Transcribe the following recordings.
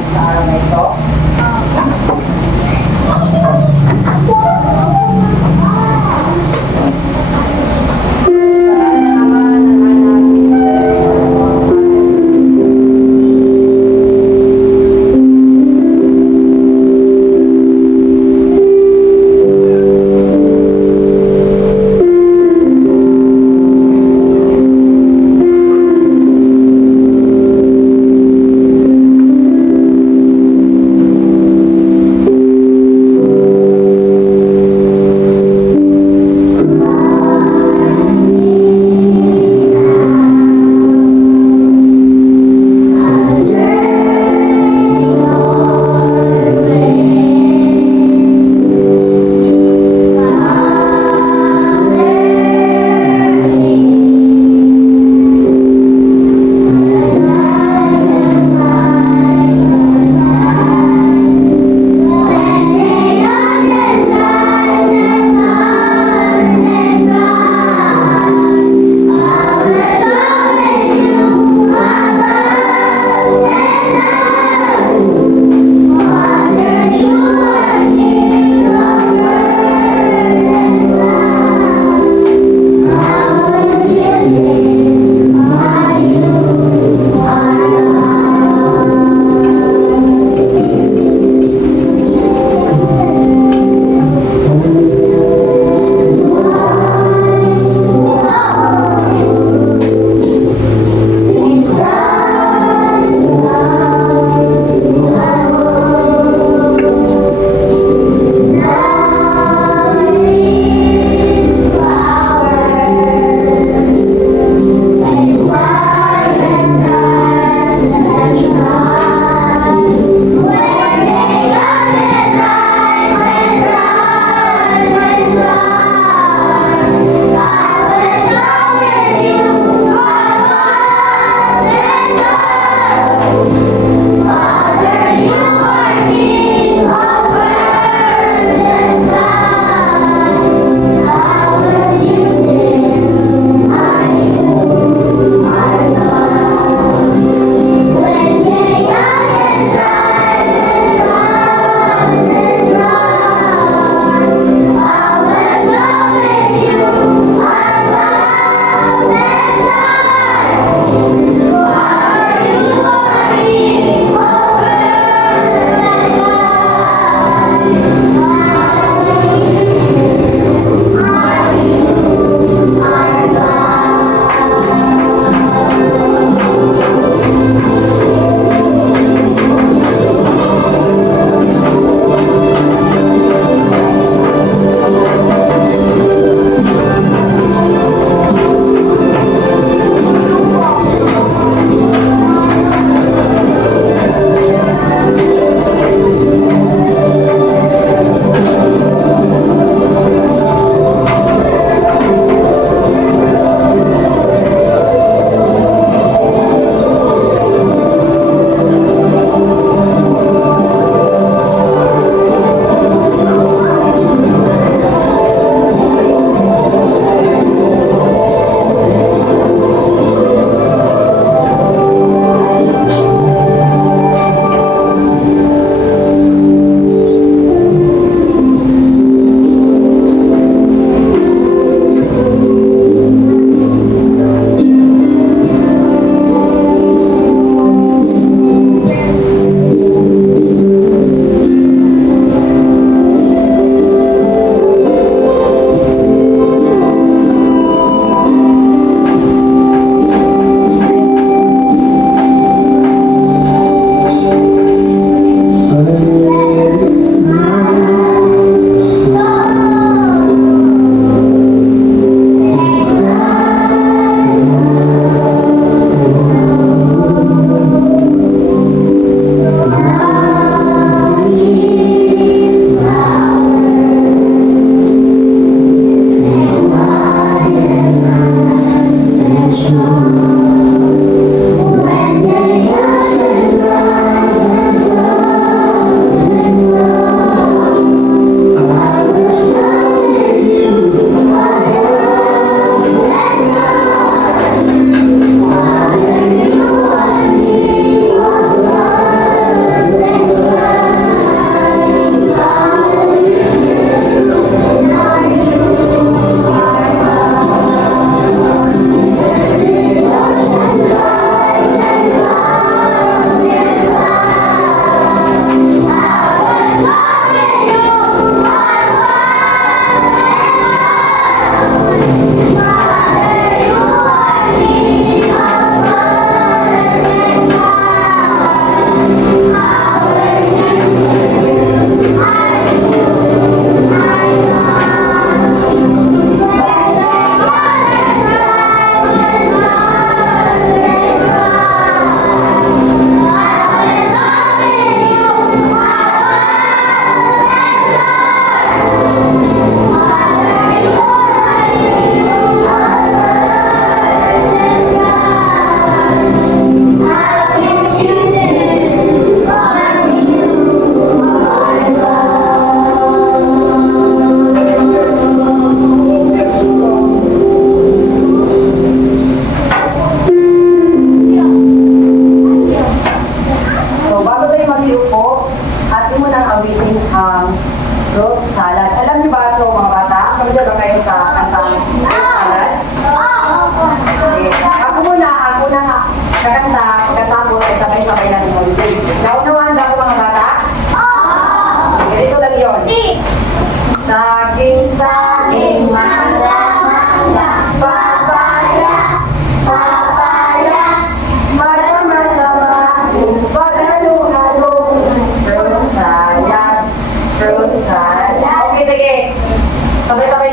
namin sa araw na ito.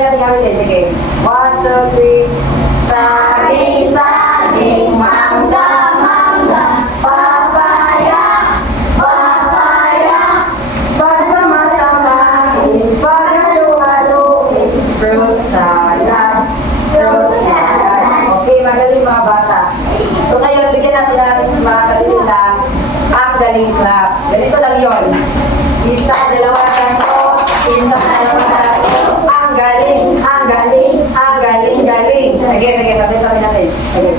natin gamitin. Sige. 1, 2, 3. Saging-saging, mangga-mangga, papaya, papaya, pagsama-samahin, paghalu-haluin, fruit salad, fruit salad. Okay, magaling mga bata. So ngayon, bigyan natin sa mga sarili lang ang galing clap. Ganito lang yun. Isa, dalawa, tatlo. Isa, dalawa, tatlo. Ang galing, ang galing, ang galing, galing. Sige, sabi natin. Sige.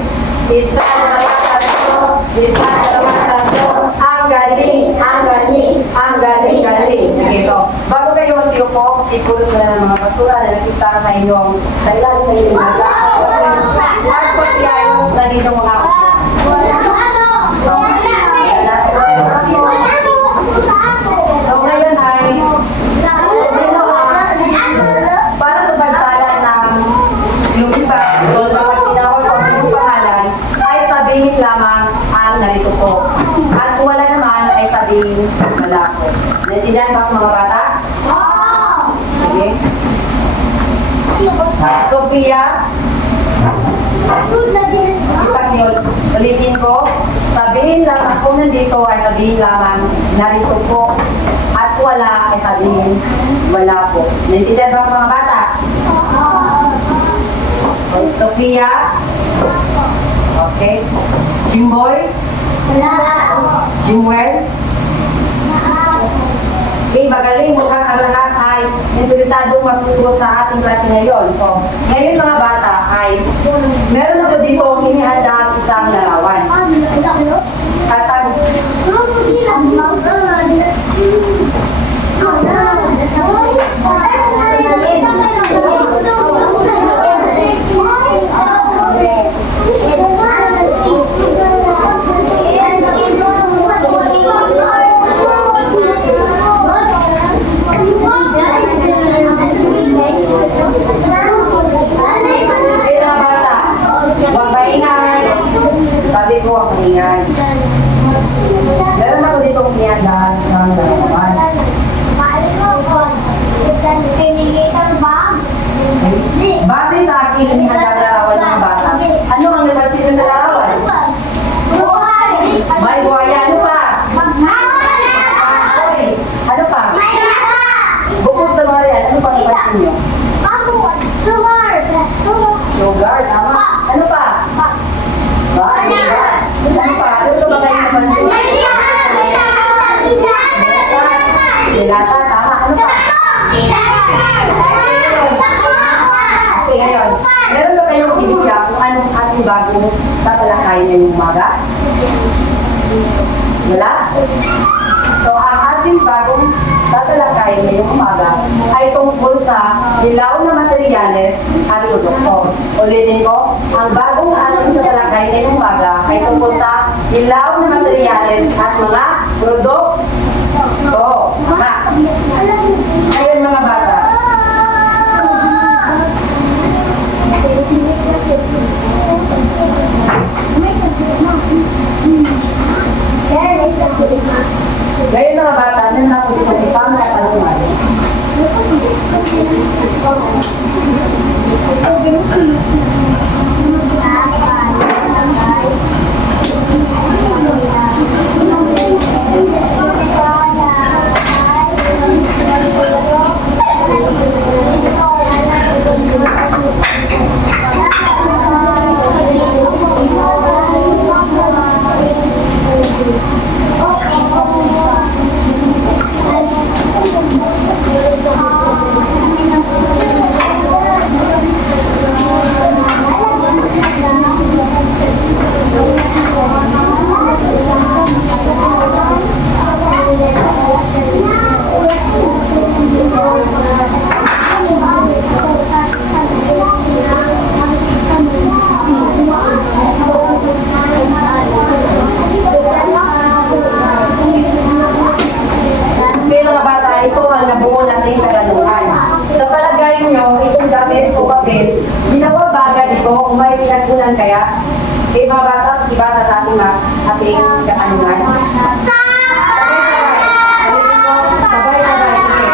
Isa, dalawa, tatlo. Isa, dalawa, tatlo. Ang galing, ang galing, ang galing, galing. Sige, so, bago kayo magsiupo, ipulot ko na ng mga basura na nakita sa inyong sa ilalim ng inyong masa. At pag-iayos sa inyong mga so, ngayon ay para sa pagtala ng yung iba o kapag tinawag ko yung pangalan ay sabihin lamang ang narito po. At kung wala naman ay sabihin wala po. Naintindihan ba mga bata? Sige. Sofia. Ulitin ko, sabihin lang kung nandito ay sabihin lamang narito po at wala ay sabihin wala po. Naintindihan ba mga bata? Okay. Sofia? Okay. Jimboy? Jimwell? Okay, magaling mukhang ang lahat ay interesadong matuturo sa ating klase ngayon. So, ngayon mga bata ay meron ako dito ang inihanda ang isang larawan. At ang sabi ko ang ingay. Meron ako dito ang inihanda sa larawan. Base sa akin inihanda ang larawan ng bata. Ano ang napansin sa larawan? May buhaya. Ano pa? Ano pa? Bukod sa mga yan, ano pa napansin nyo? Sugar, tama. Ano pa? Ano pa? Ano ba kayo napansin? Dilata, tama. Ano pa? Okay, ngayon. Meron ba kayong idea kung anong ating bagong tatalakayin ngayong umaga? Wala? So, ang ating bagong tatalakayin ngayong umaga ay tungkol sa dilaw na materyales at produkto. Ulitin ko, ang bagong ating tatalakayin ngayong umaga ay tungkol sa dilaw na materyales at mga produkto. Tama. Ngayon mga bata. Ngayon mga bata, meron ako dito isang natanungan. Kaya, mga bata, ibasa sa ating katanungan. Sabay-sabay. Sige.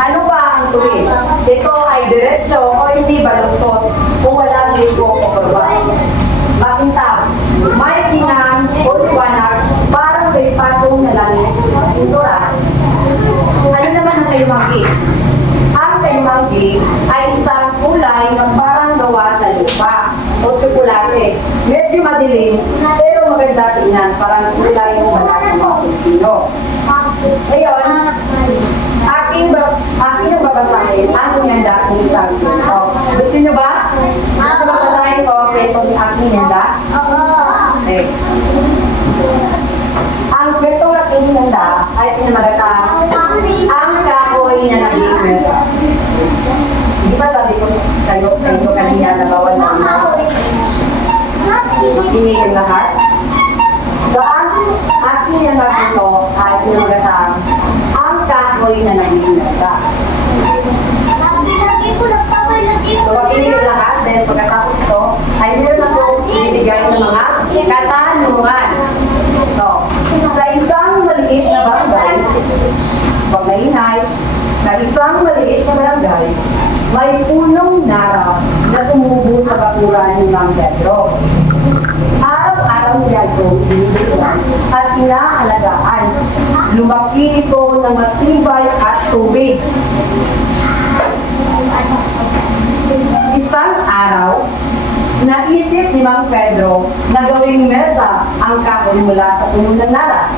Ano ba ang tuwid? Ito ay diretsyo o hindi baluktot kung walang ligo o kurwa. Makintab, may tinang o liwanag, parang may patong na langis o pintura. Ano naman ang kayumanggi? Ang kayumanggi ay isang kulay na parang gawa sa lupa o tsokolate. Medyo madilim, pero maganda tingnan, parang kulay ng balat ng mga Pilipino. Ngayon, aking ang babasahin ang nyanda ng isang kwento. Gusto nyo ba? Gusto babasahin ko ang kwento ni aking nyanda? Okay. Ang kwento ng aking nyanda ay pinamagatang ang kahoy na naging mesa. Di ba sabi ko sa inyo kanina na bawal na pinigil lahat? So, ang aking nyanda ito ay pinamagatang ang kahoy na naging mesa. So, pinigil lahat, then pagkatapos ito, ay meron ako binigay ng mga katanungan. So, sa isang maliit na barangay, pag maingay, sa isang maliit na barangay, may punong nara na tumubo sa bakuran ni Mang Pedro. Araw-araw niya ito binibigyan at inaalagaan. Lumaki ito ng matibay at tubig. Isang araw, naisip ni Mang Pedro na gawing mesa ang kahoy mula sa puno ng nara.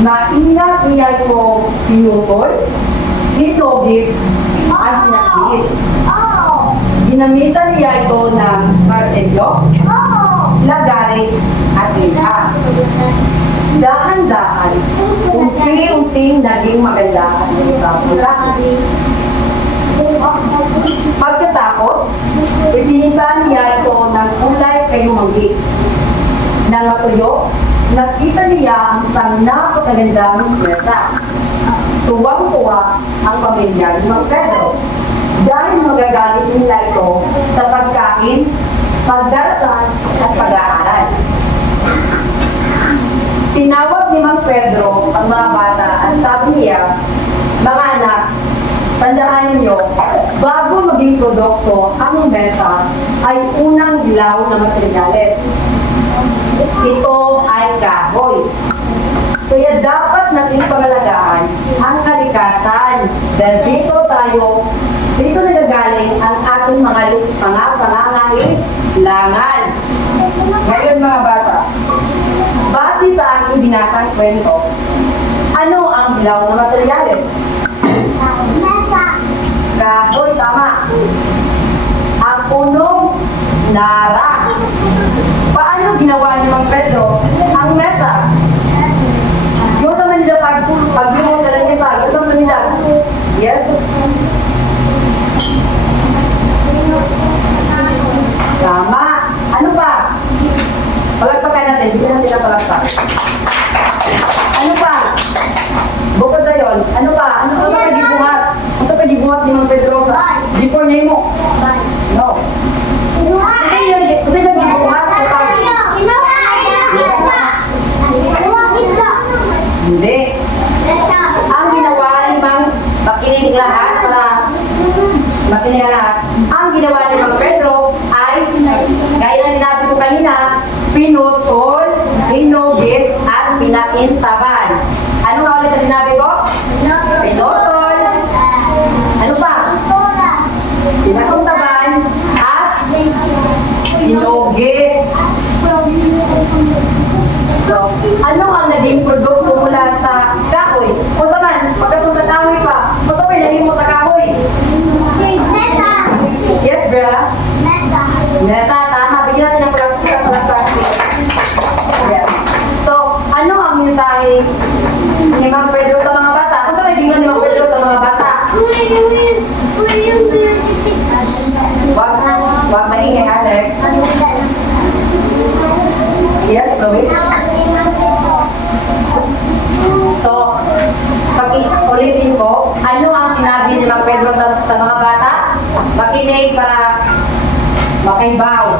Maingat niya ito pinutol, hinogis, at pinakis. Ginamitan niya ito ng martelyo, lagari, at ila. Dahan-dahan, unti-unting naging maganda ang mga. Pagkatapos, ipinitan niya ito ng kulay kayumanggi. Nang matuyo, nakita niya ang isang napakagandang mesa. Tuwang-tuwa ang pamilya ni Mang Pedro dahil magagamit nila ito sa pagkain, pagdarasal at pag-aaral. Tinawag ni Mang Pedro ang mga bata at sabi niya, "Mga anak, tandaan ninyo, bago maging produkto ang mesa ay unang dilaw na materyales. Ito ay kahoy. Kaya dapat nating pangalagaan ang kalikasan dahil dito nagagaling ang ating mga pangangailangan." Ngayon mga bata, base sa aking binasang kwento, ano ang dilaw na materyales? Kahoy, tama. Ang punong nara. Paano ginawa ni Mang Pedro ang mesa? Yung sa Manila, pag yung sa lamesa, yung sa Manila. Yes? Tama. Ano pa? Palagpakan natin. Hindi natin na palagpak. Ano pa? Bukod sa yun, ano pa? Ano pa gibuhat? Ano pa gibuhat ni Mang Pedro sa before niya mo? No. Kasi yung gibuhat sa tao. Hindi. Ang ginawa ni Mang, makinig lahat para makinig lahat. Ang ginawa ni Mang Pedro ay, gaya na sinabi ko kanina, pinutol, hinugis, at pinakintaban. Ano nga ulit ang sinabi ko? Pinutol. Ano pa? Pinakintaban at hinugis. So, ano ang naging produkto mula sa kahoy? O naman, pagkatong sa kahoy pa, o sa naging mo sa kahoy? Yes, Bella? Mesa, tama. Bigyan natin ng practice. Yes. So, ano ang mensahe ni Mang Pedro sa mga bata? Kung saan naging ni Mang Pedro sa mga bata? Wag maingay, Alex. Yes, Chloe? So, ulitin ko, ano ang sinabi ni Mang Pedro sa mga bata? Makinig para makaibaw.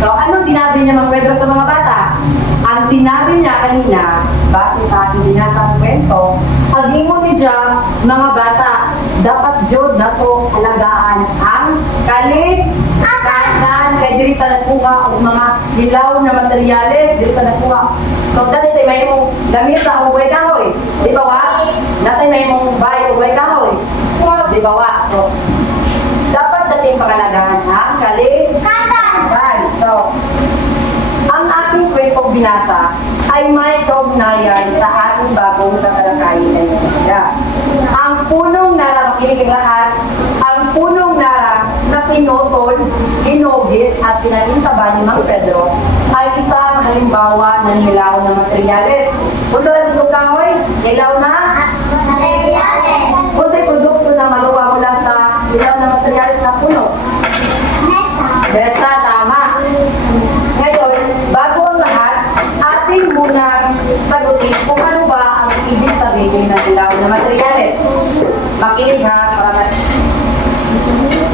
So, ano sinabi niya Mang Pedro sa mga bata? Ang sinabi niya kanina, base sa ating binasang kwento, pag-ingon niya Mga bata, dapat jud nato alagaan ang kalikasan kay diri ta nagkuha og mga ilaw na materyales, diri ta nagkuha. So dati tay may mong lamisa o way kahoy, di ba wa? Dati may mong bay o way kahoy, di ba wa? So dapat dating pangalagaan ang kalikasan. So ang ating kwentong binasa ay may kaugnayan sa ating bagong tatalakayin na ito. Ang punong nara, makinig ang lahat, ang punong nara na pinutol, hinugis at pinagintaban ni Mang Pedro ay isang halimbawa ng ilaw na materyales. Kung saan ito kahoy, ilaw na materyales. Kung sa'y produkto na magawa mula sa ilaw na materyales na puno. Besa, tama. Ngayon, bago ang lahat, ating muna sagutin kung ano ba ang ibig sabihin ng ilaw na materyales. Makinig ha, para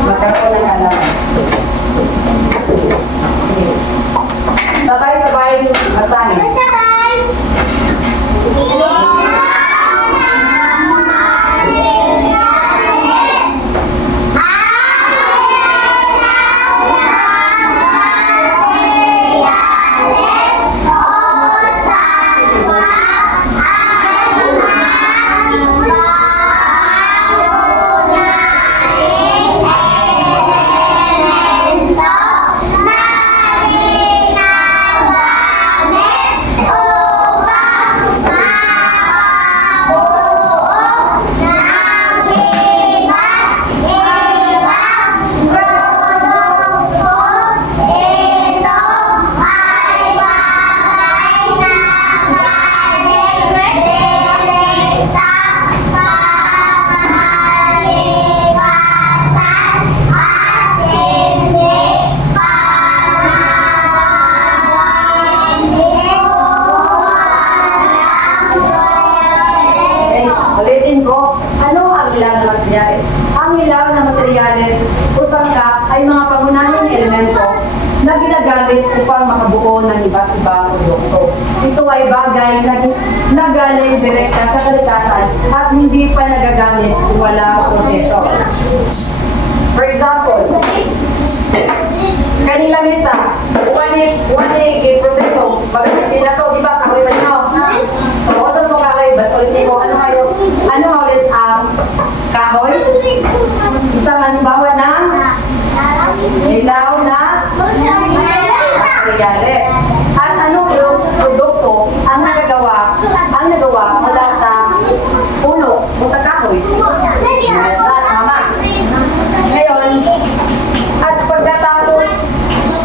magkaroon ng alam. Sabay-sabay, basahin. Ulitin ko, ano ang ilaw na materyales? Ang ilaw na materyales o sangkap ay mga pangunahing elemento na ginagamit upang makabuo ng iba't ibang produkto. Ito ay bagay na galing direkta sa kalikasan at hindi pa nagagamit kung wala proseso. For example, kanila misa, wala i-proseso. Pagkakitin na to, di ba? Kahoy pa nyo. So, kung mo kahoy, ba't ulit mo? Ano ulit ang kahoy? Isang halimbawa ng ilaw na materyales. At anong produkto ang nagawa mula sa puno o sa kahoy? Tama. Ngayon, at pagkatapos,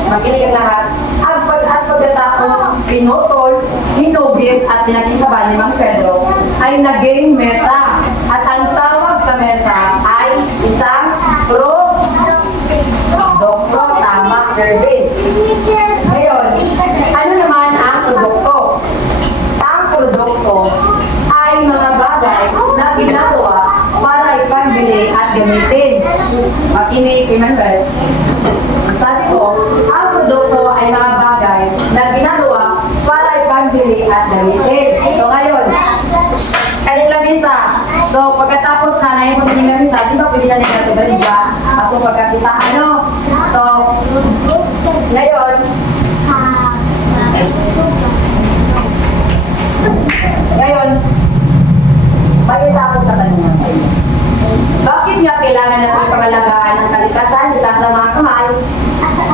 makinig ang lahat, at pagkatapos, pinutol, hinugis at pinakikaban ni Mang Pedro ay naging mesa. At ang tawag sa mesa ay isang produkto. Tama, Gervin. Ngayon, ano naman ang produkto? Ang produkto ay mga bagay na ginagawa para ipagbili at gamitin. Makinig, Emmanuel. Sabi ko, ang produkto ay mga bagay na ginagawa para ipagbili at gamitin. So ngayon, kanila misa. So pagkatapos na yung pagkakinig misa, di ba pwede na nila ito dyan dyan? Ako pagkakita, ano? So, ngayon, may isa akong katanungan sa inyo. Bakit nga kailangan natin pangalagaan ng kalikasan? Itaas ang mga kamay.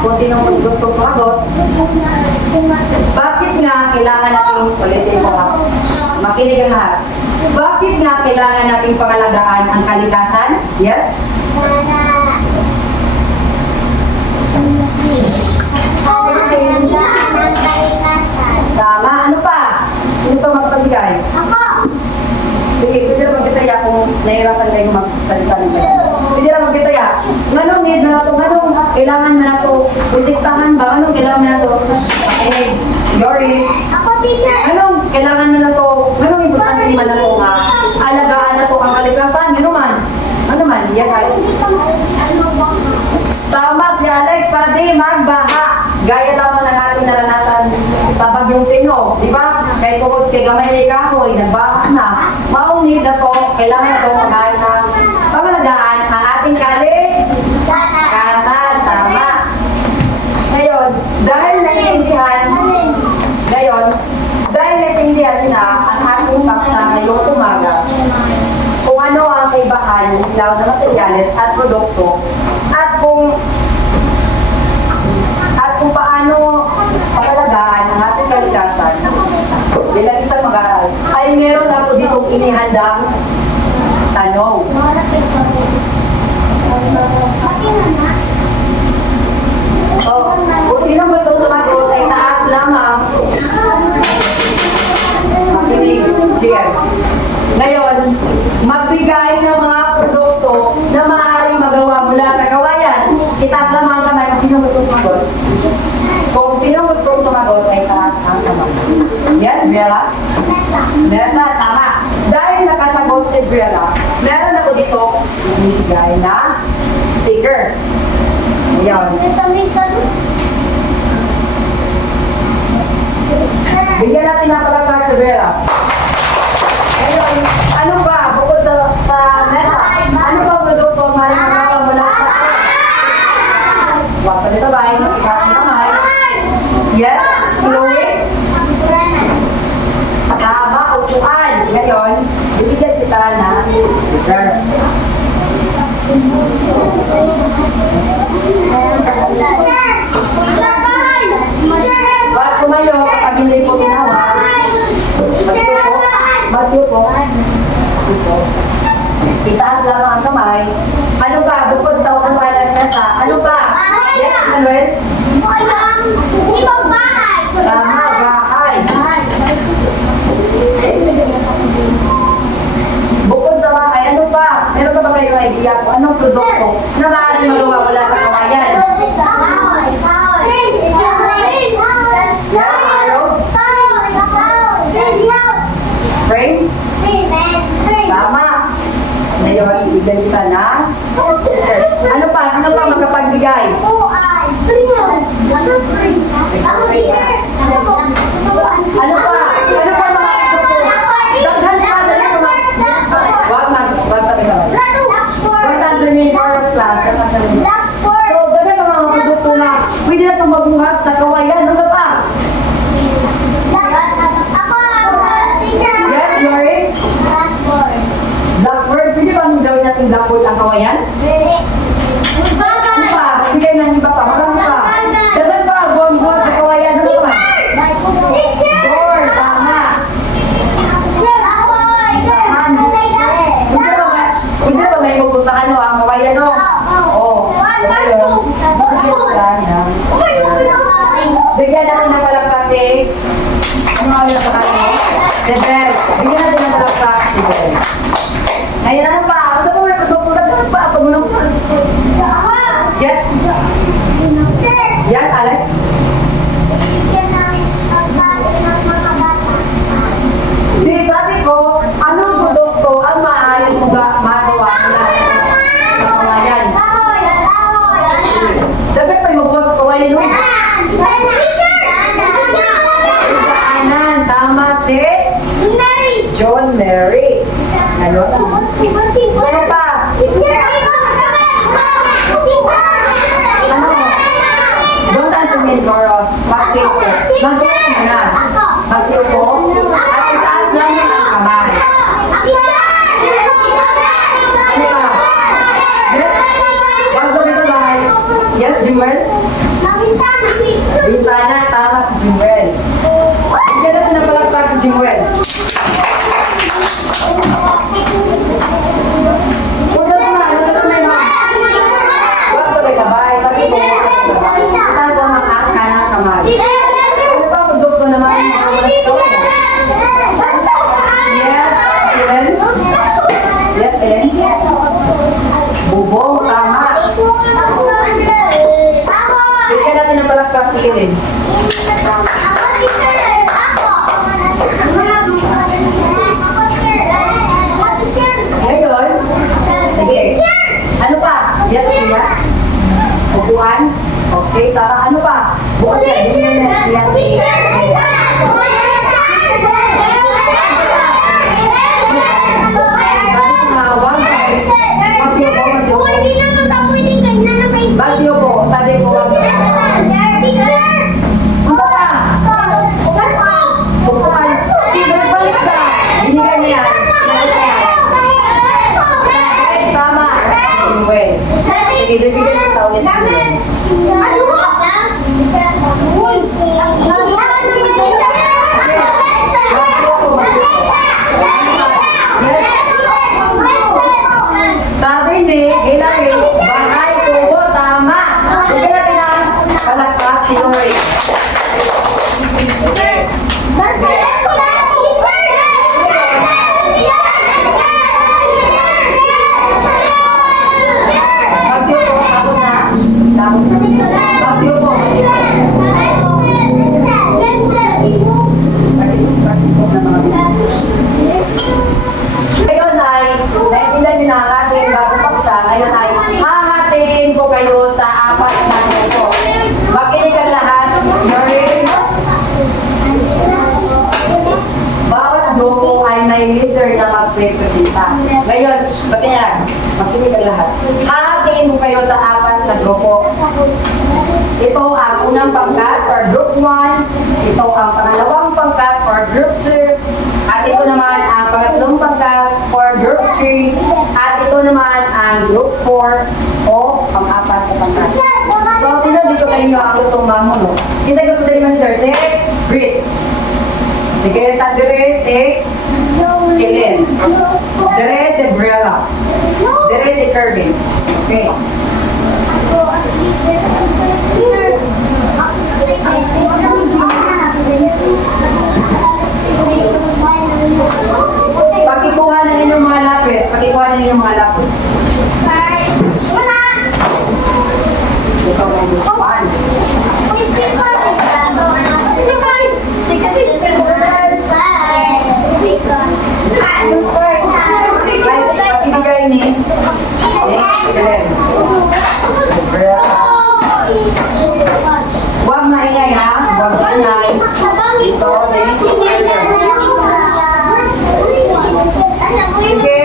Kung sinong gusto sumagot. Bakit nga kailangan natin, ulitin ko ha, makinig ang lahat. Bakit nga kailangan natin pangalagaan ang kalikasan? Yes? Tama. Ano pa? Sino pa magpabigay? Sige, pwede na mag-isaya kung nahirapan kayo magsalita ng gano'n. Pwede na mag-isaya. Nganong need na ito? Nganong kailangan na ito? Protektahan ba? Anong kailangan na ito? Eh, Yori. Anong kailangan na ito? Anong importante naman na ito nga? Alagaan na ito ang kalikasan. Ano man? Ano man? Yes, ay. Tama si Alex, para di magbaha. Gaya lamang ng ating naranasan sa Bagyong Tino. Di ba? Kay tukod kay gamay ni kahoy, nagbaha na. Maunid na to, kailangan po maghahan ng pamalagaan ang ating kalikasan. Tama. Ngayon, dahil naiintindihan na ang ating paksa ngayong umaga, kung ano ang kaibahan ng ilaw na materyales at produkto, at kung paano pangalagaan ang ating kalikasan bilang isang mag-aaral, ay meron na po ditong inihandang tanong. So, kung sino gusto sumagot ay taas lamang. Makinig, cheer. Ngayon, magbigay ng mga produkto na maaaring magawa mula sa kawayan. Itaas lamang ang kamay kung sino gusto sumagot. Kung sino gusto sumagot ay taas ang kamay. Yes, Bella? Mesa, tama. Dahil nakasagot si Bella, meron ako dito binigay na sticker. Ayan. Bigyan natin ng palakpak si Bella. Ngayon, ano ba? Bukod sa mesa, ano ba ang produkto ang maaaring magawa mula sa wag pa sa bahay, makikas ng kamay. Yes, Chloe? Tama, upuan. Ngayon, bibigyan kita na sticker. Huwag tumayo kapag hindi po ginawa. Magsiupo. Itaas lamang ang kamay. Ano ba? Bukod sa upuan at mesa, ano ba? Yes, Manuel? Tama, bahay. Bukod sa bahay, ano pa? Meron ka ba kayo idea kung anong produkto na maaaring magawa mula sa kawayan? Frame? Tama. Ngayon, ibigay kita na. Ano pa? Sino pa magkapagbigay? Ano pa? Ano pa mga produkto? Daghan pa na sa mga... Wag sabi ka ba? Wag answer me in chorus class. So, daghan pa mga produkto na pwede na itong mabungat sa kawayan. Ano pa? Yes, Lori? Blackboard. Pwede ba mong gawin natin blackboard ang kawayan? Ano pa? Bigay ng iba pa. Marami pa. Daghan pa. Buwan-buwan sa kawayan. Ano pa? Door. Tama. Hindi ba may pupuntahan mo ang kawayan no? Oo. Bigyan natin ng palakpak si... Ano nga yung palakpak mo? Si Bel. Bigyan natin ng palakpak si Bel. Ngayon ano pa? Ano ba may pupuntahan pa? Pagulong pa. Yes. Yes, Alex? Di sabi ko, anong produkto ang maaaring magawa mula sa kawayan? Dapat pa yung magbuhat sa kawayan mo. Daanan, tama si John Mary. Ano? Ano pa? Ano? Don't answer me, Doros. Magsiupo. Magsiupo muna. Magsiupo. At itaas lang yung ang kamay. Ano pa? Yes? Wag sabay-sabay. Yes, Jewel? Bintana, tama si Jewel. Bigyan natin ng palakpak si Jewel. Huwag na naman, huwag na naman. Wag sabay-sabay. Sabi ko, sabay-sabay. Itaas lang ang kanang kamay. Ano pa ang produkto naman? Yes, Ellen? Yes, Ellen? Bubong, tama. Bigyan natin ng palakpak si Ellen. Ngayon, sige. Ano pa? Yes, Kuya? Upuan? Okay, tara. Ano pa? Bukas yan. Sabi Sige, bibigyan kita ulit. Sabi ni Hillary, bahay, tubo, tama. Bigyan natin ang palakpak si Lori. Bagyo po, tapos na. Tapos na. Bagyo po. Ngayon ay, naintindihan nyo na ang ating bagong paksa. Ngayon ay, hahatiin ko kayo sa apat na grupo. Makinig ang lahat. Yorin. Bawat grupo ay may leader na magpe-presenta. Ngayon, makinig ang lahat. Hahatiin ko kayo sa apat na grupo. Ito ang unang pangkat for group 1. Ito ang pangalawang pangkat for group 2. At ito naman ang pangatlong pangkat for group 3. At ito naman ang group 4 o pang-apat na pangkat. So, sino dito sa inyo ang gustong mamuno? Kita gusto din naman sir, si Brit. Sige, sa dire si Kellen. Dire si Briella. Dire si Kervin. Okay. Pakikuha na ninyong mga lapis. Pakikuha na ninyong mga lapis. Ikaw na yung one. Pakibigay ni Kellen. Huwag maingay ha. Huwag maingay. Ito ni sige.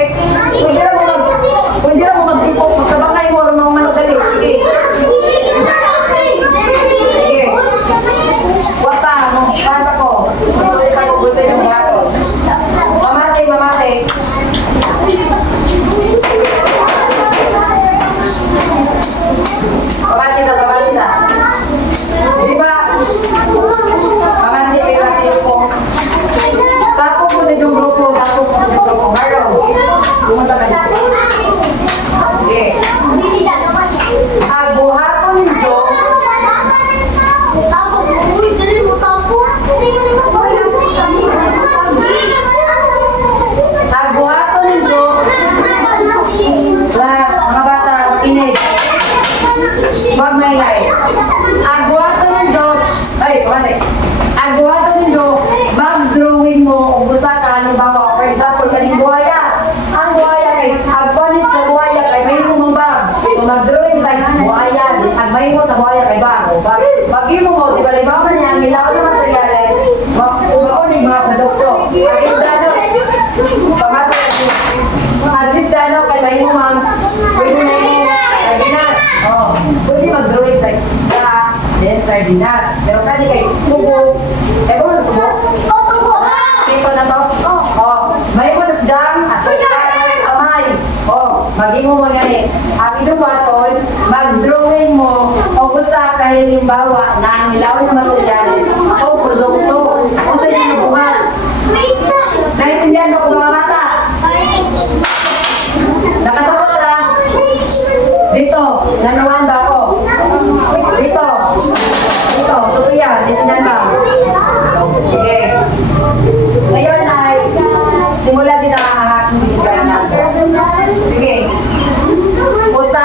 Pwede lang mo magtipok. Magkabangay mo mga manok dali. Sige. Sige. Huwag pa. Kanta ko. Tuloy pa ko gusto yung gato. Mamate, mamate. Mamate sa mamate sa. Diba? Mamate kayo kasi po. Tapos po sa yung grupo. Tapos po sa yung grupo. Marlon. Pumunta ka dito. Okay. Agbuhaton Jo. Agbuhaton Jo. Class, mga bata, kinig. Huwag maingay. Agbuhaton Jo. Ay, kumate. Agbuhaton Jo. Mag-drawing mo o gusto ka, halimbawa, for example, kaning buhaya. Ang buhaya kay, agpanit sa buhaya kay may mo bag. Kung mag-drawing kay buhaya, agmay mo sa buhaya kay bag. Bagi mo, di ba, libaman niya, ang ilaw na materyales, umaon yung mga produkto. At least dano, pamata, at least dano kay may mo, ma'am, pwede na yung sardinas. Oh, pwede mag-drawing kay then sardinas. Pero kani kay tubo, eh, kung ano tubo? Ito na to? Oh, may mo nagdang, amay. Oh, maging mo mga rin. Ang inuwaton, mag-drawing mo, o gusta kahit yung bawa na ang ilawin na materialis o produkto. O sa inyo nabuhat. Naintindihan mo kung mga bata? Nakatapot na. Dito, nanuhan ba ako? Dito. Dito, tutuya, naintindihan ba? Sige. Ngayon ay simula din ang aking binigyan natin. Sige. Usa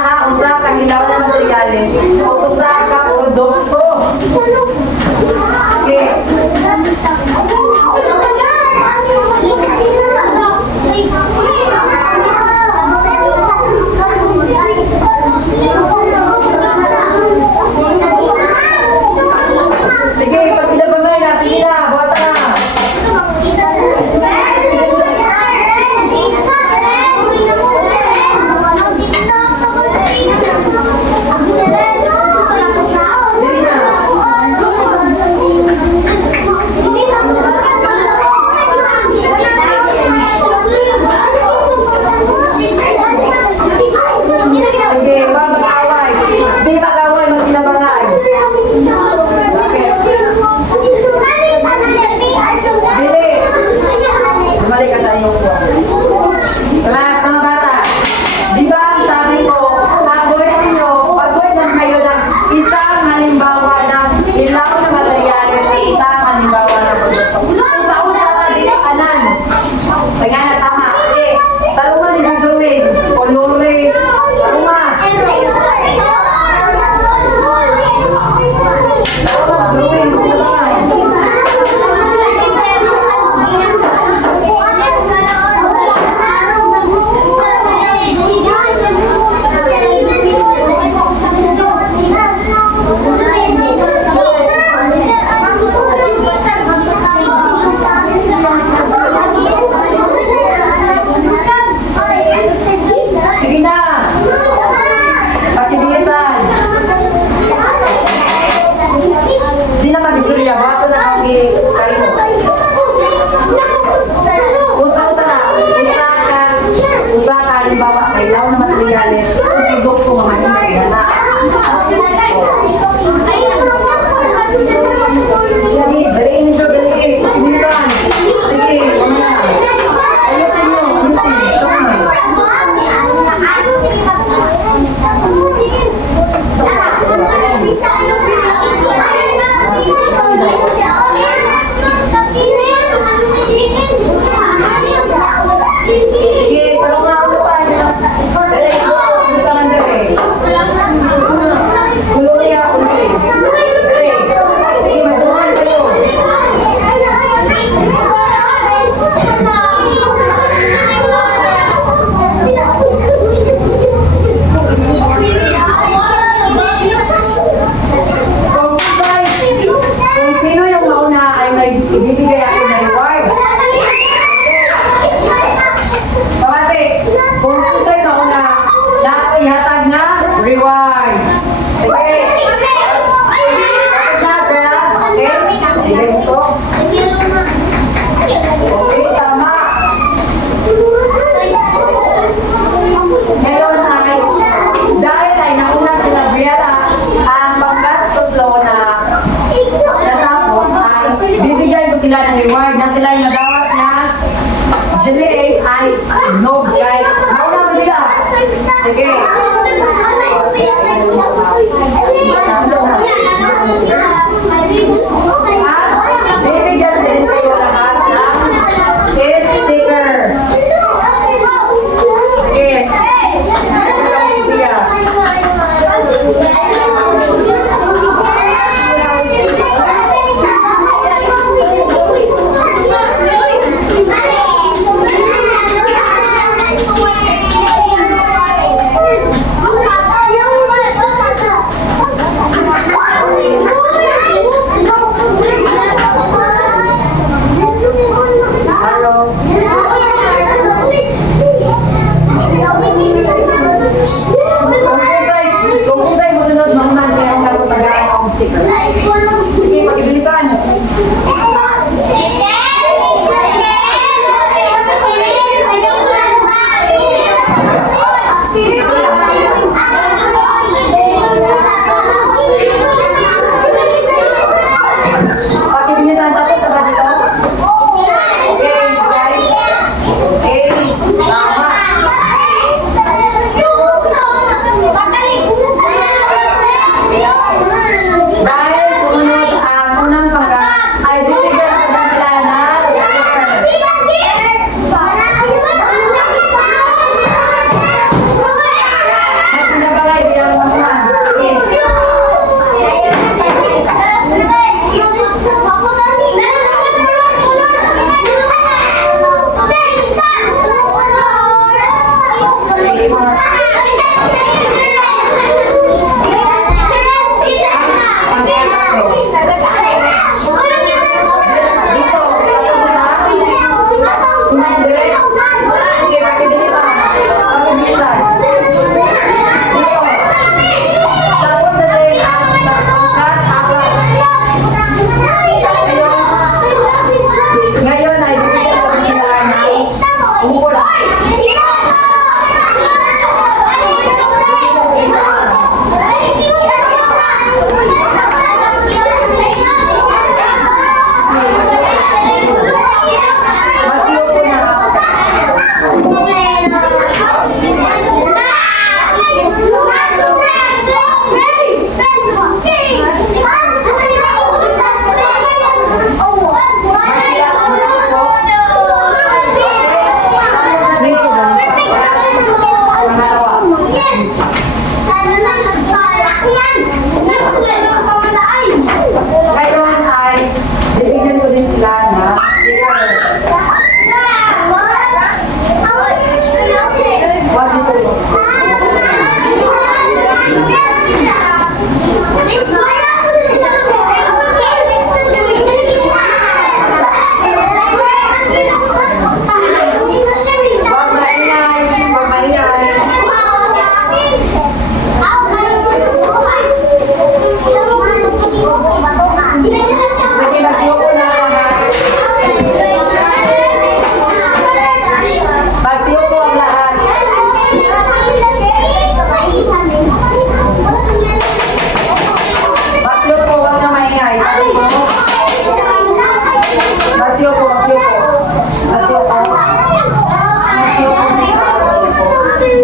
ka hilaw na materyales o usa ka produkto. Sige. Sige, pag pinabangay na, sige na, buhat na. Kung usay mo sunod, mangman kaya ang nagpatagaan akong sticker. Sige, pag-ibilisan. Pag-ibilisan tapos sa dito. Okay, guys. Okay, tama. Dahil sumunod ang unang pangka, ay bibigyan ko na sila na at pinabagay bilang pangka. Ngayon ay bibigyan ko sila ng umula. Masiyo po na ngayon ay bibigyan ko din sila na wag dito. Wag maingay, wag maingay. Sige, masiyo po na lahat. Masiyo po ang lahat. Masiyo po, wag na maingay. Masiyo po, masiyo po. Masiyo po. Masiyo po.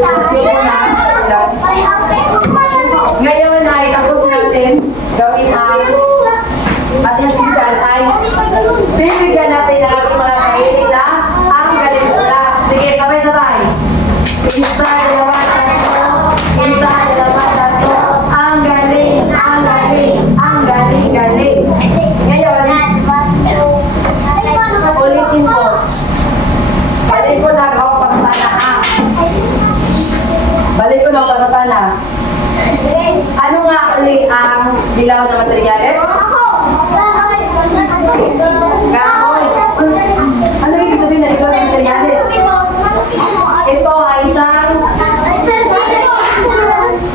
Masiyo po na. Ngayon ay tapos natin gawin ang ating pinsan ay bibigyan natin ang ating mga kaisip na ang galing nila. Sige, sabay-sabay. Isa, dalawa, tatlo. Isa, dalawa, tatlo. Ang galing, ang galing, ang galing, galing. Ngayon, ulitin ko. Balik ko na ako pagpana ha. Balik ko na ako pagpana. Ano nga ulit ang bilang sa materyales? Kahoy. Ano ibig sabihin na ikaw ng materyales? Ito ay isang...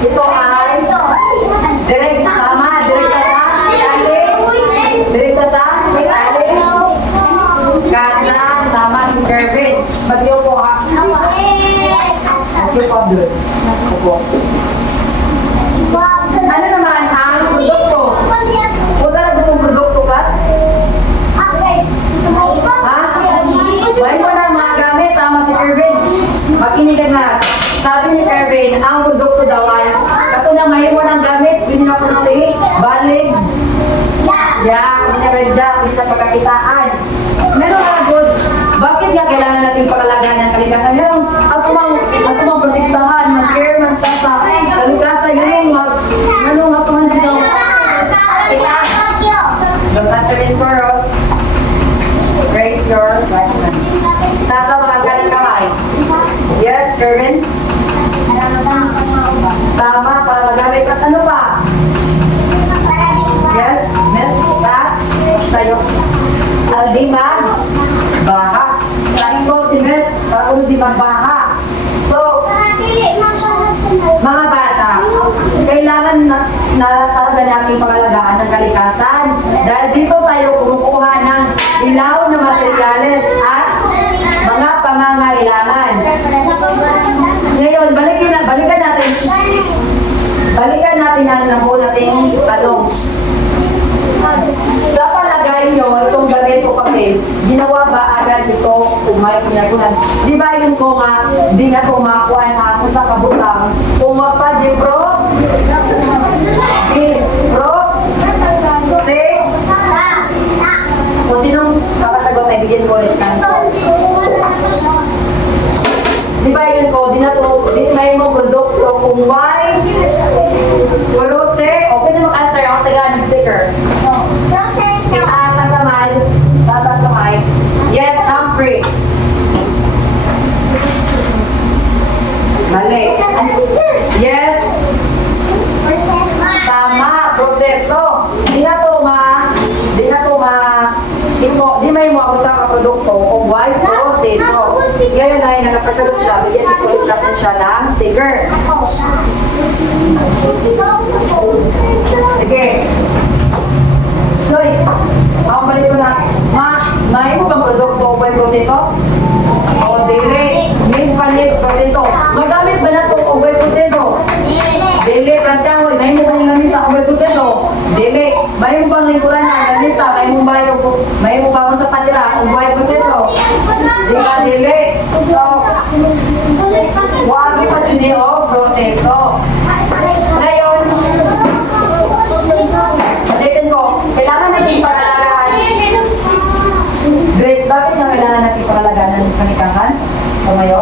Ito ay... Direct, tama. Direkta sa... Direkta sa... Kasa, tama si Kervin. Mag-iyo po ha. Mag-iyo po doon. Opo. Ano naman ang produkto? Punta na ba itong produkto, Kas? Ha? May mo na mga gamit, tama si Kervin. Makinig ka na. Sabi ni Kervin, ang produkto daw ay kato na may mo ng gamit, yun na po ng lihi, balig. Yeah, pinaradya, sa pagkakitaan. Meron mga goods, bakit nga kailangan natin pangalagaan ng kalikasan? Meron, at tumang protektahan, Taas ang mga galing kamay. Yes, Kerwin? Tama, para magamit. At ano pa? Yes, Miss, taas. Tayo. Aldima, baha. Sabi ko si Miss, para kung di magbaha. So, mga bata, kailangan na talaga natin pangalagaan ng kalikasan. Dahil dito tayo kumukuha ng ilaw na materyales at mga pangangailangan. Ngayon, balikan natin ang nabo nating tanong. Sa palagay nyo, itong gamit ko kami, ginawa ba agad ito kung may pinagunan? Di ba yun ko nga, di na ko makakuha na ako sa kabutang. Kung pa, di bro? Di bro? Si? Kung sinong kapasagot ay bigyan ko ulit ka. Di ba yun ko, di na to, di may mong produkto kung why? Puro si? Okay sa mag-answer, ako taga ng sticker. Taas ang kamay. Taas ang kamay. Yes, Humphrey. Mali. Yes. Tama. Proseso. Di may mo ako sa produkto o why proseso. Ngayon ay nakapasagot siya. Bigyan ko natin siya ng sticker. Sige. Soy, ako balik ko na. May mo bang produkto o may proseso? O dili. May mo pa niya proseso. Magamit ba na ito o may proseso? Dili. Pranskahoy, may mo pa niya gamit sa o may proseso? Dili. May mo bang lingkuran na gamit sa? May mo ba mo sa palira o may proseso? Di ba dili? So, wag mo pa din o proseso. Ngayon, ulitin ko, kailangan natin pangalagaan. Grace, bakit nga kailangan natin pangalagaan ng kanikahan? Tumayo?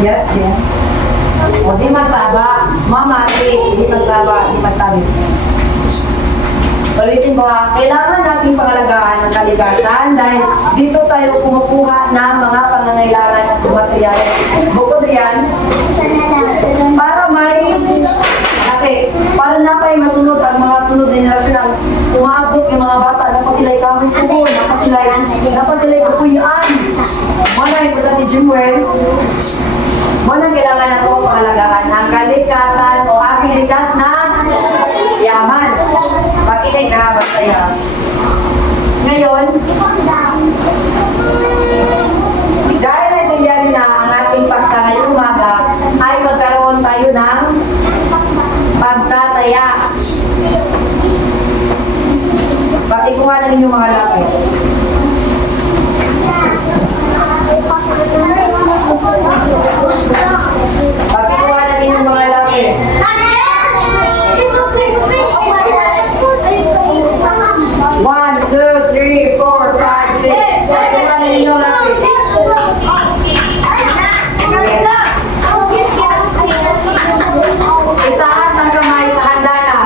Yes, yes. O, di magsaba. Mamati, di magsaba, di magtabi. Ulitin ko ha, kailangan natin pangalagaan ng kalikasan dahil dito tayo kumukuha ng mga pangangailangan at material. Bukod riyan, para na kayo masunod ang mga sunod na generasyon ang umabot yung mga bata, napasilay kamay ko, napasilay kapuyaan. Muna yung pagkat ni Jimwell, muna kailangan na ito pangalagaan ang kalikasan o aking likas na yaman. Pakinig na bastaya. Ngayon, dahil nangyayari na ang ating paksa ngayong umaga, ay magkaroon tayo ng pagtataya. Pakikuha na ninyong mga lapis. Pakikuha na ninyong mga lapis. 1, 2, 3, 4, 5, 6. Pakikuha na ninyong lapis. Itaas ang kamay sa handa na.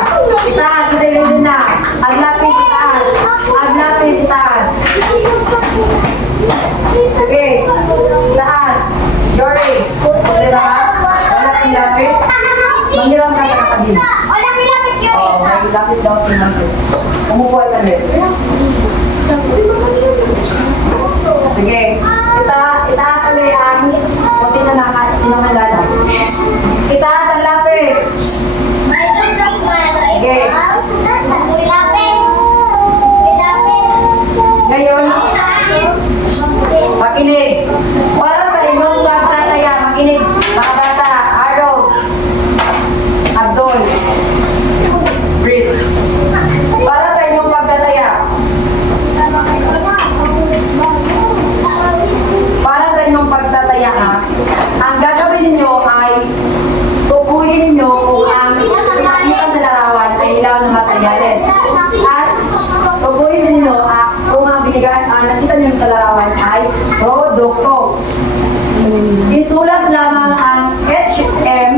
Itaas, itaas na. Ang lapis itaas. Ang lapis itaas. Okay. Itaas. Jory. Wala ba? Wala kang lapis? Manghiram ka sa kapatid. Oo, may lapis daw si Manghiram. Umupuan ka rin. Sige. Itaas ang layan. Kung sino mandala. Itaas ang lapis. Sige. Ngayon, makinig. Para sa inyong pagtataya, makinig. Mga bata, Harold, Abdul, Brit. Para sa inyong pagtataya. Para sa inyong pagtataya, ang gagawin ninyo ay tukuyin ninyo kung ang pinakita sa larawan ay ilaw ng materyales. At tukuyin ninyo kung ang binigaan nakita ninyo sa larawan ay produkto. Isulat lamang ang HM,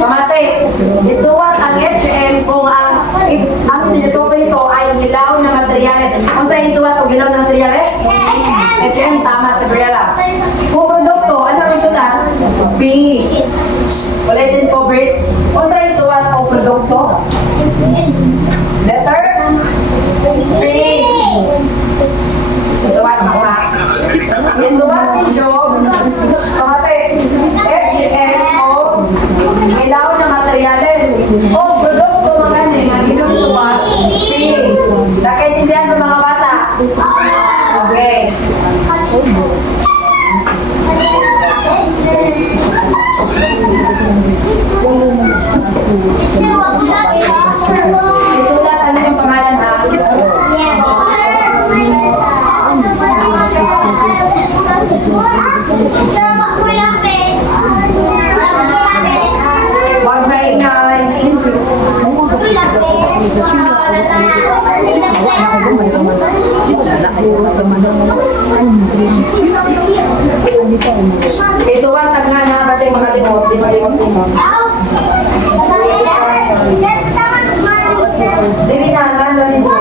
pamati. Isulat ang HM kung ang tinutukoy nito ay ilaw na materyales. Kung sa isulat o ilaw na materyales? B. Ulitin po, Brit. Kung sa isuwat o produkto? Letter? B. Isuwat mo ha. Isuwat ni Job. Pangate. H-M-O. Ilaw na materyales. O produkto mga ni. Ang ginong suwat. B. Nakaintindihan mo mga bata? Okay. Isulat ano yung pangalan ha? Huwag maingay. Isulat ang nga na batay mga limot. Di malimot mo. Dili na, ngano ninyo.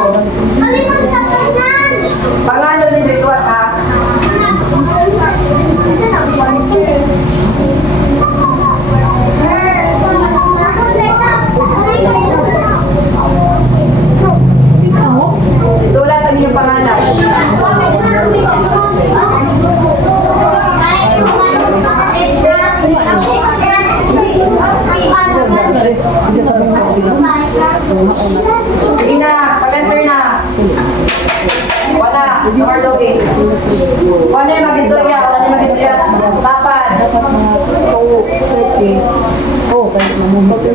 Pangano ninyo isulat ha? Isulat ang inyong pangalan. Ina, pag-answer na. Wala, number 2. Wala yung mag-istorya, wala yung mag-istorya. Tapan.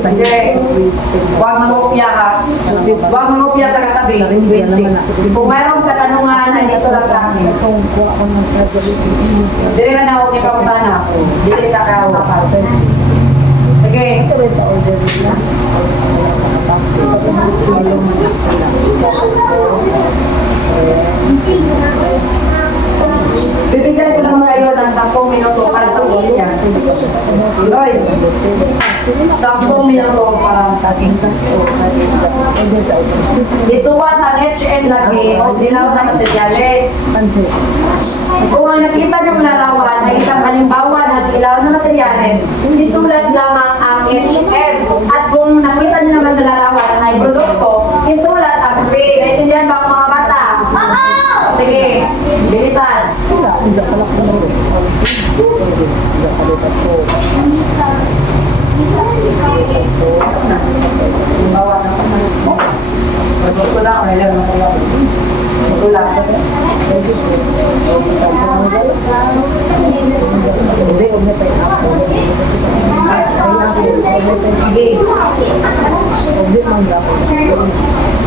Hindi. Huwag mangopya ka. Huwag mangopya sa katabi. Kung mayroong katanungan, ay dito lang sa akin. Dili na na huwag niya pamutana. Dili sa kawapan. Sige. Bibigyan ko lang kayo ng 10 minuto para tapos niya. Loy, 10 minuto para sa akin. Isuwat ang HM lagi o dilaw na materyales. Kung ang nakita niyo larawan ay isang halimbawa ng ilaw na materyales, isulat lamang ang HM. At kung nakita niyo naman sa larawan ay produkto, isulat ang P. Naintindihan ba ang mga bata? Sige, bilisan.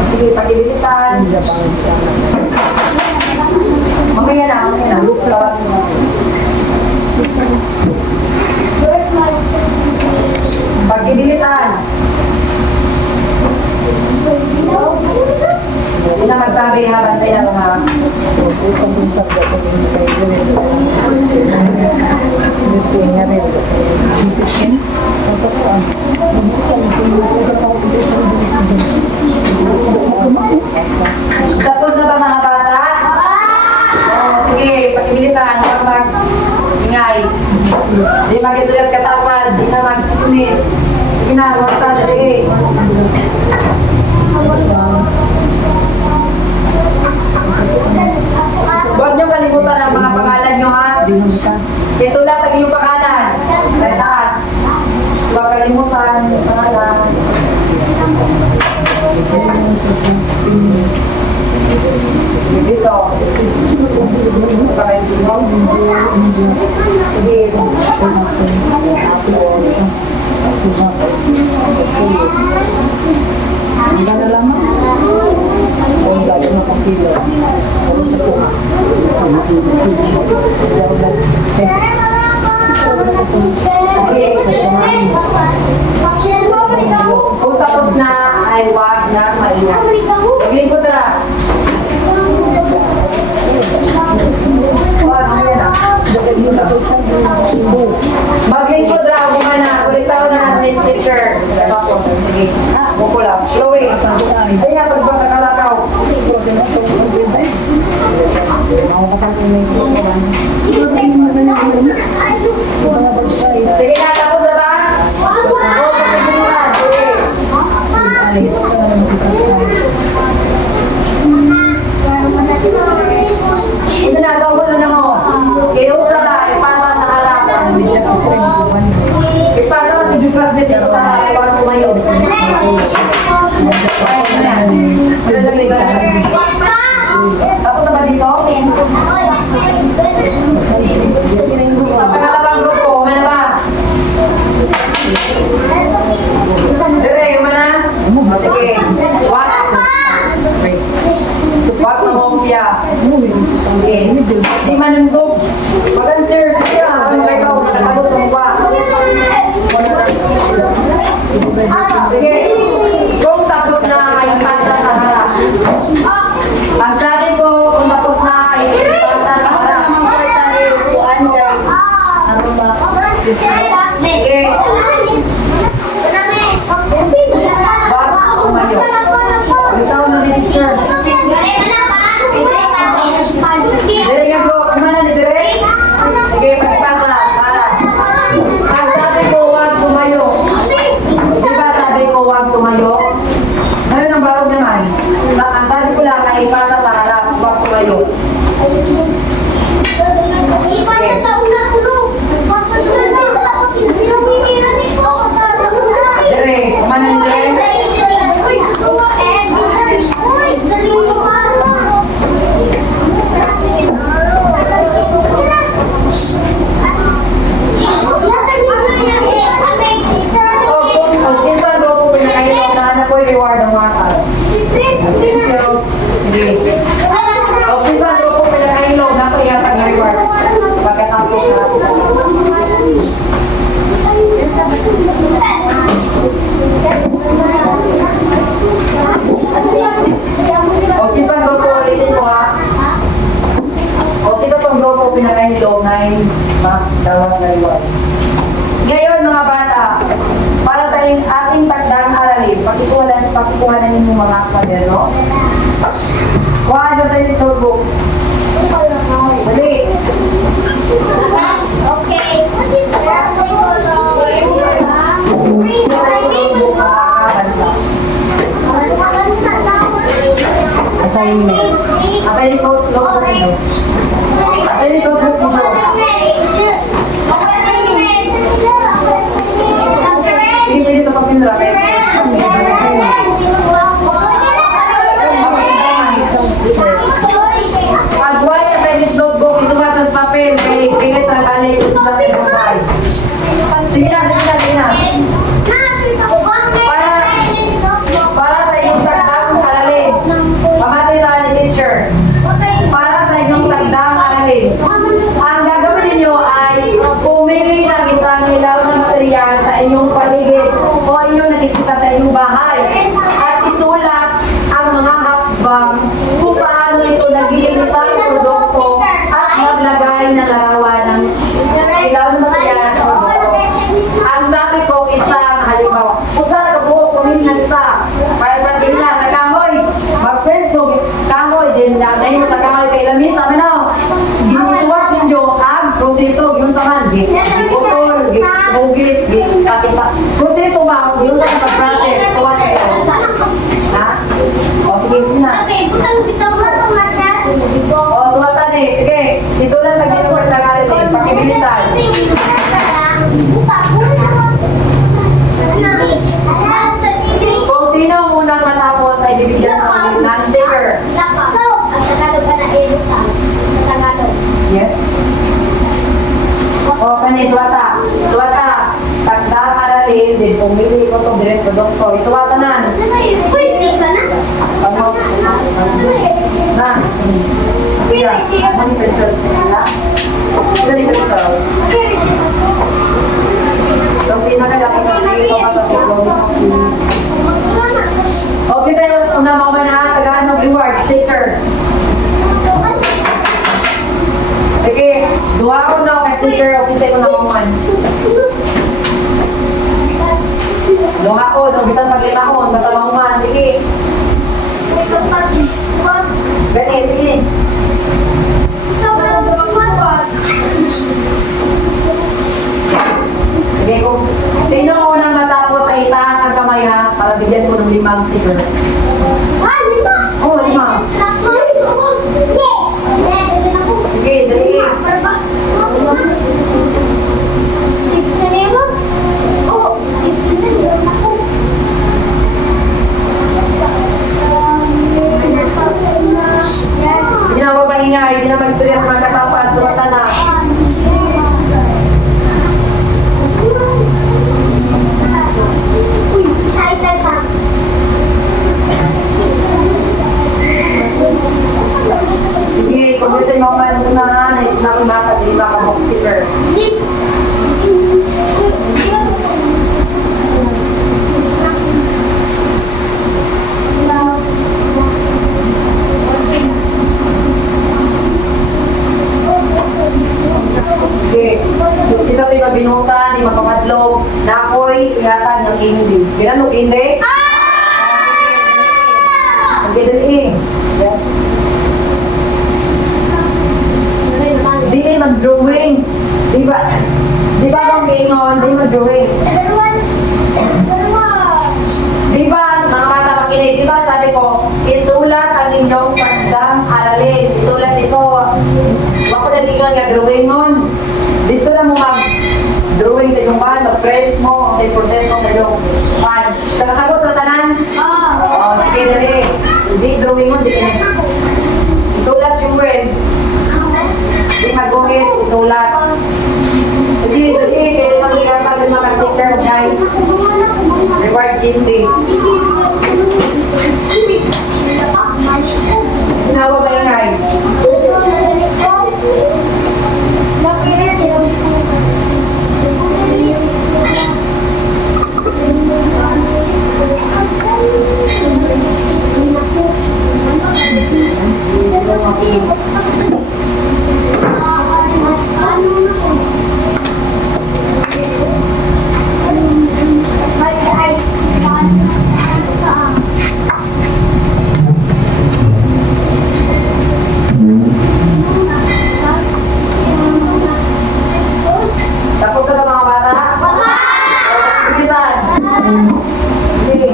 Sige, pag-ibilisan. Mamaya na. Pag-ibilisan. Hindi na magtabi ha, bantay na mga. Tapos na ba mga bata? Sige, pag-ibilisan. Huwag mag-ingay. Di mag-isulat katawad. Di na mag-chismis. Sige na, huwag tadali. Huwag niyo kalimutan ang mga pangalan niyo ha. Isulat ang inyong pangalan. Sa taas. Huwag kalimutan ang pangalan. Dito. Sige. Ang na lang kung gano'n na kang kilo. Ano sa po? Kung tapos na, ay wag na maingat. Pagling ko tara. Maglingkod raw, gumana. Kulitaw na natin yung teacher. Sige. Buko lang. Chloe. Ay nga, pagpatakalakaw. Sige, Tapos na ba dito? Sa pangalawang grupo, may ba? Dire, mana? Sige. What na hopya? Okay. Di manundog. Mag-answer. Sige, ang kayo. Nakabot mo ba? Sige. Kung tapos na yung pasa sa harap. Ang sabi ko, kung tapos na yung pasa sa harap. Sige. Bago tumayo. Bitaw na ni teacher. Dire nga bro, kumana ni Dire? Sige, pagpasa. Harap. Ang sabi ko, huwag tumayo. Diba sabi ko, huwag tumayo? Ngayon ang barog naman. Ang sabi ko lang ay ipasa sa harap, huwag tumayo. Dire, kumana ni Dire? Kung kinsan daw po pinakahilaw na anak ko reward ang mga tao. Kung kinsan daw po pinakahilaw na ito ihatag na reward. Pagkatapos na natin. O kinsan daw po ulitin ko ha. O kinsan daw po pinakahilaw na yung dawat na reward. Ngayon mga bata, para sa ating tagdang aralin, pakikuhanan ninyo mga kwaderno. Kuha nyo sa inyong notebook. Dali. Assignment. Atay ni notebook nyo. Atay ni notebook nyo. Pili sa papindra kayo. Pagway na tayo ng notebook, isumat sa papel, kay pilit na balik, isumat sa papel. Sige na. Para sa inyong tagdang aralin. Pamatay sa ni teacher. Para sa inyong tagdang aralin. Ang gagawin ninyo ay pumili ng isang ilaw na material sa inyong paligid o inyong nakikita sa inyong bahay. At isulat ang mga hakbang kung paano ito naging isang produkto at maglagay ng larawan ng ilaw na material sa produkto. Ang sabi ko isang halimbawa. Usa na buo pumili ng isa. Para pagkili na sa kahoy. Mag-print ko kahoy din na ngayon sa kahoy kay lamis. Sabi na, ginusuwat ninyo ang proseso yung saman. Giputol, gipugis, gipakita. Proseso ba? Yung sa pag-process. Suwat kayo. Ha? O, sige, sige na. O, suwatan eh. Sige, isulat na ginawag na karilin. Pakibilisan. Kung sino ang unang matapos ay bibigyan ng sticker. Yes? O, kani, suwata. Suwata. Tagdang aralin, din pumili ko itong direct produkto. Isuwata na. Ano? Na. Kaya, ano yung pencil? Ito yung pencil. So, pinakalaki sa dito kasi okay sa'yo, una mo ba na Tagalog reward, sticker. Sige, duha ko na kay sticker, okay sa'yo na kuman. Duha ko, nung bisan paglima ko, basta mahuman, sige. Gani, sige. Sige, kung sino ang unang matapos ay itaas ang kamay ha, para bigyan ko ng 5 sticker. Oo, 5. Sige, dali. Isa tayo mabinutan, di makamadlog, na ako'y ingatan ng hindi. Ginanong hindi? Okay, dali. Yes. Di kayo mag-drawing. Di ba? Di ba bang ingon? Di mag-drawing. Di ba, mga bata makinig, di ba sabi ko, isulat ang inyong pagdang aralin. Isulat ito. Wako na ingon nga drawing nun. Dito na mo mag-drawing sa inyong pan, mag-press mo, sa proseso sa inyong pan. Nakasagot na tanan? Oo, sige dali. Hindi drawing mo, di ka na. Isulat yung word. Di mag-guhit, isulat. Sige, dali, kaya mag-iarapag yung mga sticker, guys. Reward hindi. Ginawa ba ingay? Tapos na ba mga bata? Bilisan. Sige.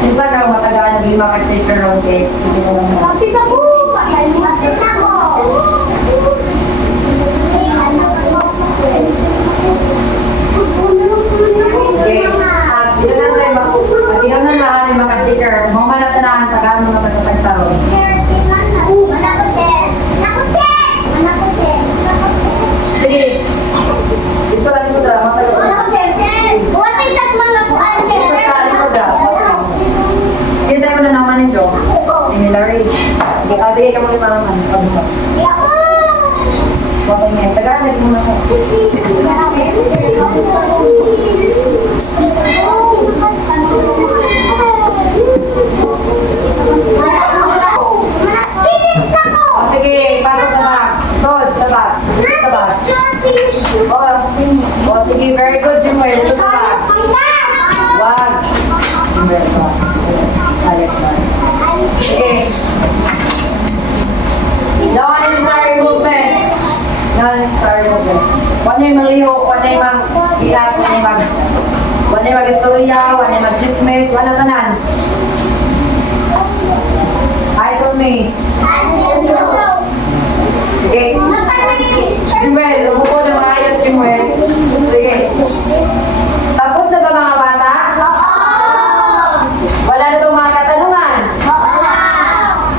Minsan ka matagaan na lima ka sticker on cake. Hindi mo lang. Okay. Pagkinanan na lang yung mga sticker. Mga manasanahan, tagaan mo na pagkatagsaron. Sige. Dito lang ito dala. Matalo. Sige, tayo mo na naman yung joke. Similarity. Sige, ka muli parang ano. Huwag kayo ngayon. Tagaan na muna ko. O, sige, pasok sa bag. Sod, sa bag. Sa bag. O, sige, very good, Jimwell. Ito sa bag. Wag. Jimwell, wag. Alex, wag. Sige. No unnecessary movement. No unnecessary movement. Huwag na yung maliho, huwag na yung mag-ilat, huwag na yung mag-istorya, huwag na yung mag-chismis, huwag na tanan. Eyes on me. Sige. Jimwell, umupo na maayos, Jimwell. Sige. Tapos na ba mga bata? Wala na itong mga katanungan?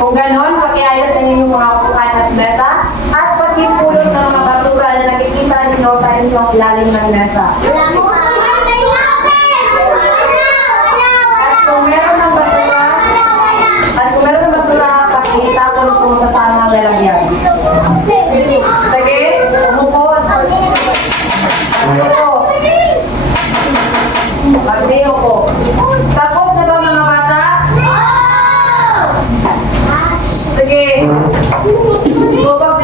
Kung ganon, pakiayos ang inyong mga upuan at mesa at pakipulot ng mga basura na nakikita ninyo sa inyong ilalim ng mesa. At kung meron ng basura, pakitapon po sa tamang lalagyan. Sige, umupo. Magsiyo po. Tapos na ba mga bata? Sige. Bubag